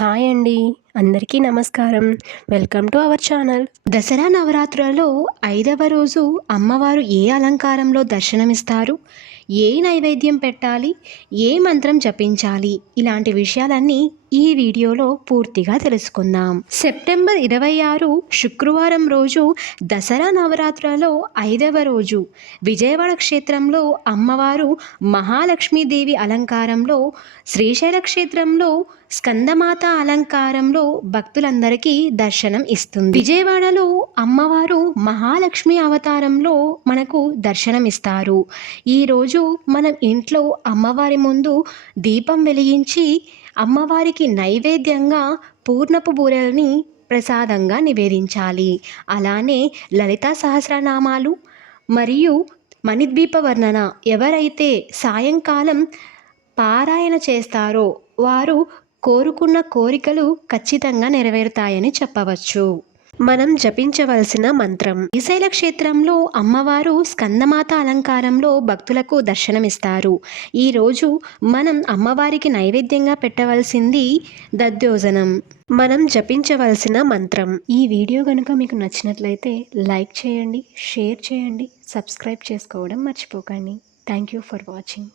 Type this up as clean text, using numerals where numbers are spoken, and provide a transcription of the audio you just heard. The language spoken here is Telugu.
హాయ్ అండి. అందరికీ నమస్కారం. Welcome to our channel. Dasara నవరాత్రులలో 5వ రోజు అమ్మవారు ఏ అలంకారంలో దర్శనమిస్తారు? ఏ నైవేద్యం పెట్టాలి? ఏ మంత్రం జపించాలి? ఇలాంటి విషయాలన్నీ ఈ వీడియోలో పూర్తిగా తెలుసుకుందాం. సెప్టెంబర్ 26 శుక్రవారం రోజు దసరా నవరాత్రులలో 5వ రోజు విజయవాడ క్షేత్రంలో అమ్మవారు మహాలక్ష్మీదేవి అలంకారంలో, శ్రీశైల క్షేత్రంలో స్కందమాత అలంకారంలో భక్తులందరికీ దర్శనం ఇస్తుంది. విజయవాడలో అమ్మవారు మహాలక్ష్మి అవతారంలో మనకు దర్శనం ఇస్తారు. ఈరోజు మనం ఇంట్లో అమ్మవారి ముందు దీపం వెలిగించి అమ్మవారికి నైవేద్యంగా పూర్ణపు బూరెలని ప్రసాదంగా నివేదించాలి. అలానే లలితా సహస్రనామాలు మరియు మణిద్వీప వర్ణన ఎవరైతే సాయంకాలం పారాయణ చేస్తారో వారు కోరుకున్న కోరికలు ఖచ్చితంగా నెరవేరుతాయని చెప్పవచ్చు. మనం జపించవలసిన మంత్రం. శ్రీశైల క్షేత్రంలో అమ్మవారు స్కందమాత అలంకారంలో భక్తులకు దర్శనమిస్తారు. ఈరోజు మనం అమ్మవారికి నైవేద్యంగా పెట్టవలసింది దధ్యోజనం. మనం జపించవలసిన మంత్రం. ఈ వీడియో కనుక మీకు నచ్చినట్లయితే లైక్ చేయండి, షేర్ చేయండి, సబ్స్క్రైబ్ చేసుకోవడం మర్చిపోకండి. Thank you for watching.